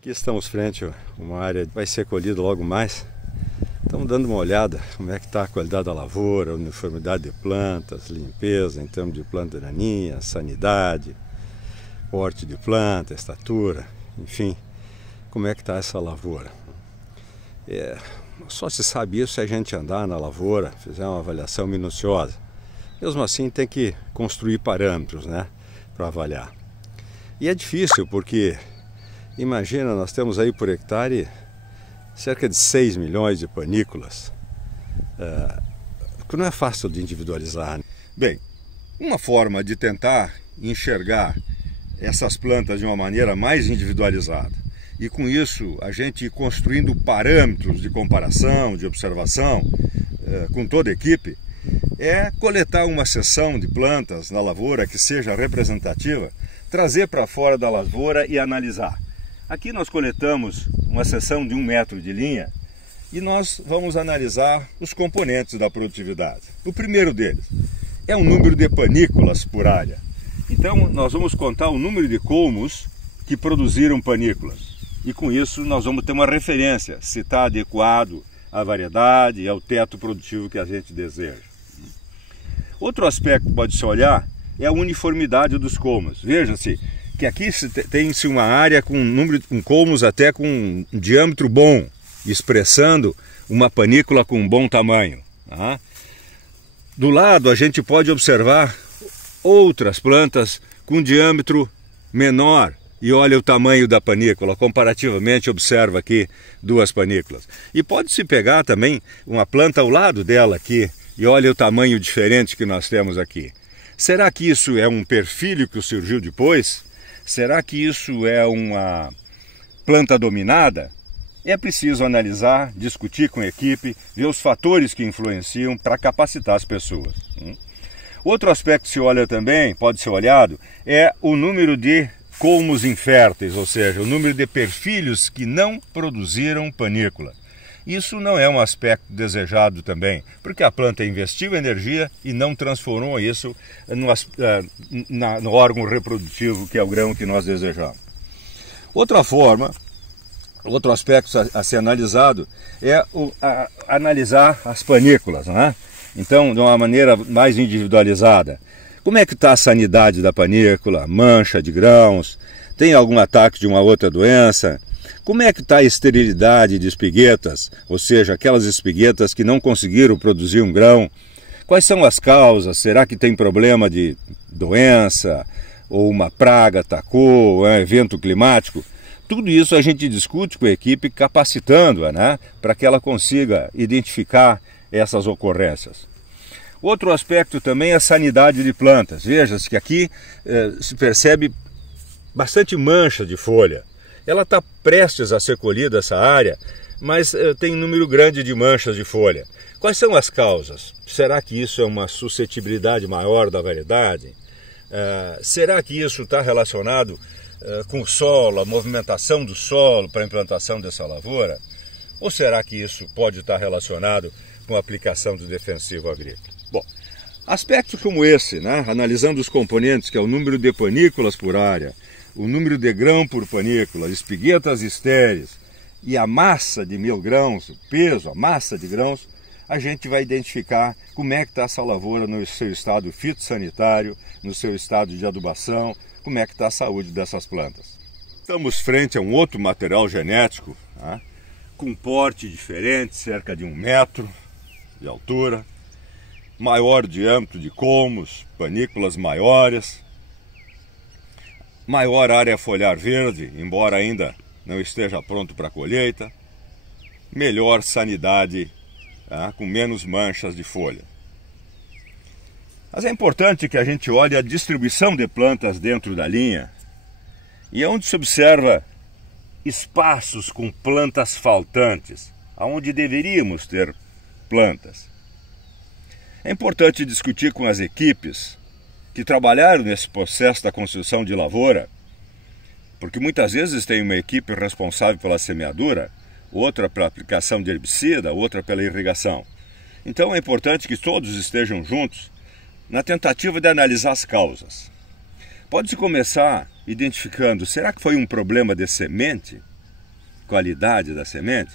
Aqui estamos frente a uma área que vai ser colhida logo mais. Estamos dando uma olhada como é que está a qualidade da lavoura, uniformidade de plantas, limpeza em termos de planta daninha, sanidade, porte de planta, estatura, enfim, como é que está essa lavoura. Só se sabe isso se a gente andar na lavoura, fizer uma avaliação minuciosa. Mesmo assim tem que construir parâmetros, né, para avaliar. E é difícil porque, imagina, nós temos aí por hectare cerca de 6 milhões de panículas, que não é fácil de individualizar. Bem, uma forma de tentar enxergar essas plantas de uma maneira mais individualizada e com isso a gente ir construindo parâmetros de comparação, de observação com toda a equipe, é coletar uma seção de plantas na lavoura que seja representativa, trazer para fora da lavoura e analisar. Aqui nós coletamos uma seção de 1 metro de linha e nós vamos analisar os componentes da produtividade. O primeiro deles é o número de panículas por área. Então nós vamos contar o número de colmos que produziram panículas. E com isso nós vamos ter uma referência se está adequado à variedade e ao teto produtivo que a gente deseja. Outro aspecto que pode se olhar é a uniformidade dos colmos. Veja-se que aqui tem-se uma área com colmos até com um diâmetro bom, expressando uma panícula com um bom tamanho. Tá? Do lado a gente pode observar outras plantas com diâmetro menor e olha o tamanho da panícula, comparativamente observa aqui 2 panículas. E pode-se pegar também uma planta ao lado dela aqui e olha o tamanho diferente que nós temos aqui. Será que isso é um perfil que surgiu depois? Será que isso é uma planta dominada? É preciso analisar, discutir com a equipe, ver os fatores que influenciam para capacitar as pessoas. Outro aspecto que se olha também, pode ser olhado, é o número de colmos inférteis, ou seja, o número de perfilhos que não produziram panícula. Isso não é um aspecto desejado também, porque a planta investiu energia e não transformou isso no órgão reprodutivo, que é o grão que nós desejamos. Outro aspecto a ser analisado é analisar as panículas, né? Então, de uma maneira mais individualizada. Como é que está a sanidade da panícula, mancha de grãos, tem algum ataque de uma outra doença? Como é que está a esterilidade de espiguetas, ou seja, aquelas espiguetas que não conseguiram produzir um grão? Quais são as causas? Será que tem problema de doença, ou uma praga atacou, ou é um evento climático? Tudo isso a gente discute com a equipe, capacitando-a, né, para que ela consiga identificar essas ocorrências. Outro aspecto também é a sanidade de plantas. Veja-se que aqui se percebe bastante mancha de folha. Ela está prestes a ser colhida, essa área, mas tem um número grande de manchas de folha. Quais são as causas? Será que isso é uma suscetibilidade maior da variedade? Será que isso está relacionado com o solo, a movimentação do solo para a implantação dessa lavoura? Ou será que isso pode estar relacionado com a aplicação do defensivo agrícola? Bom, aspectos como esse, né, analisando os componentes, que é o número de panículas por área, o número de grão por panícula, espiguetas estéreis e a massa de 1000 grãos, o peso, a massa de grãos, a gente vai identificar como é que está essa lavoura no seu estado fitossanitário, no seu estado de adubação, como é que está a saúde dessas plantas. Estamos frente a um outro material genético, tá, com porte diferente, cerca de 1 metro de altura, maior diâmetro de colmos, panículas maiores, maior área foliar verde, embora ainda não esteja pronto para a colheita, melhor sanidade, tá, com menos manchas de folha. Mas é importante que a gente olhe a distribuição de plantas dentro da linha e onde se observa espaços com plantas faltantes, aonde deveríamos ter plantas. É importante discutir com as equipes que trabalharam nesse processo da construção de lavoura, porque muitas vezes tem uma equipe responsável pela semeadura, outra pela aplicação de herbicida, outra pela irrigação. Então é importante que todos estejam juntos na tentativa de analisar as causas. Pode-se começar identificando, será que foi um problema de semente? qualidade da semente?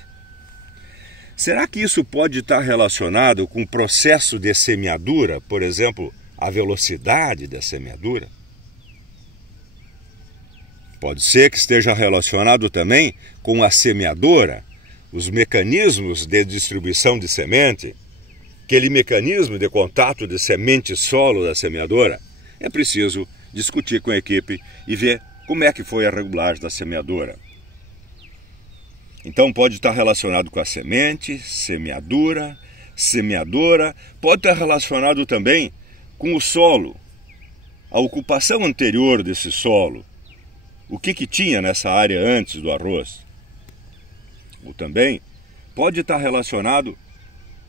Será que isso pode estar relacionado com o processo de semeadura, por exemplo, a velocidade da semeadura? Pode ser que esteja relacionado também com a semeadora, os mecanismos de distribuição de semente, aquele mecanismo de contato de semente-solo da semeadora. É preciso discutir com a equipe e ver como é que foi a regulagem da semeadora. Então pode estar relacionado com a semente, semeadura, pode estar relacionado também com o solo, a ocupação anterior desse solo, o que tinha nessa área antes do arroz. Ou também pode estar relacionado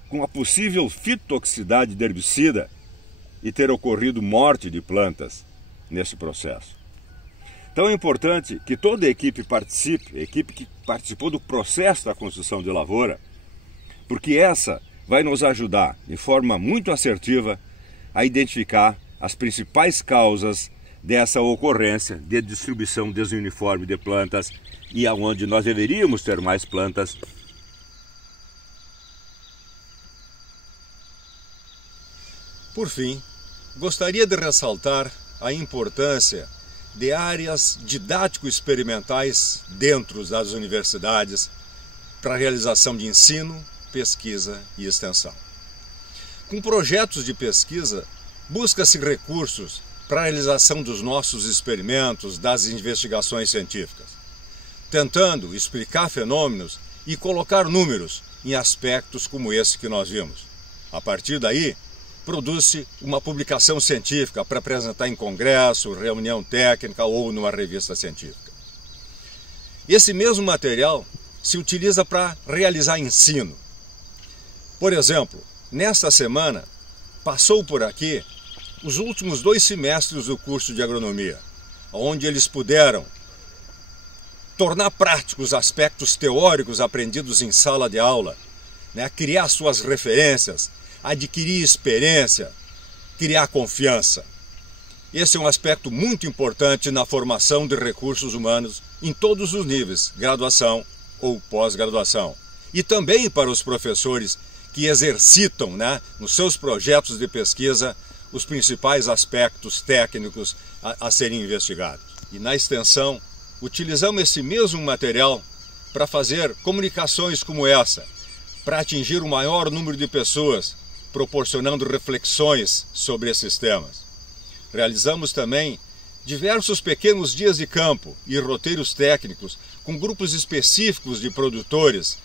com a possível fitotoxicidade de herbicida e ter ocorrido morte de plantas nesse processo. Então é importante que toda a equipe participe, a equipe que participou do processo da construção de lavoura, porque essa vai nos ajudar de forma muito assertiva a identificar as principais causas dessa ocorrência de distribuição desuniforme de plantas e aonde nós deveríamos ter mais plantas. Por fim, gostaria de ressaltar a importância de áreas didático-experimentais dentro das universidades para a realização de ensino, pesquisa e extensão. Com projetos de pesquisa, busca-se recursos para a realização dos nossos experimentos, das investigações científicas, tentando explicar fenômenos e colocar números em aspectos como esse que nós vimos. A partir daí, produz-se uma publicação científica para apresentar em congresso, reunião técnica ou numa revista científica. Esse mesmo material se utiliza para realizar ensino. Por exemplo, nesta semana, passou por aqui os últimos 2 semestres do curso de agronomia, onde eles puderam tornar práticos aspectos teóricos aprendidos em sala de aula, criar suas referências, adquirir experiência, criar confiança. Esse é um aspecto muito importante na formação de recursos humanos em todos os níveis, graduação ou pós-graduação. E também para os professores que exercitam, nos seus projetos de pesquisa, os principais aspectos técnicos a serem investigados. E na extensão, utilizamos esse mesmo material para fazer comunicações como essa, para atingir o maior número de pessoas, proporcionando reflexões sobre esses temas. Realizamos também diversos pequenos dias de campo e roteiros técnicos com grupos específicos de produtores,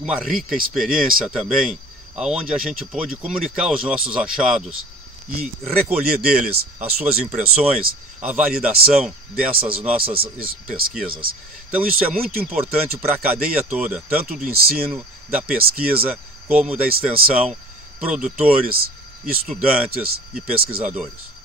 uma rica experiência também, onde a gente pôde comunicar os nossos achados e recolher deles as suas impressões, a validação dessas nossas pesquisas. Então isso é muito importante para a cadeia toda, tanto do ensino, da pesquisa, como da extensão, produtores, estudantes e pesquisadores.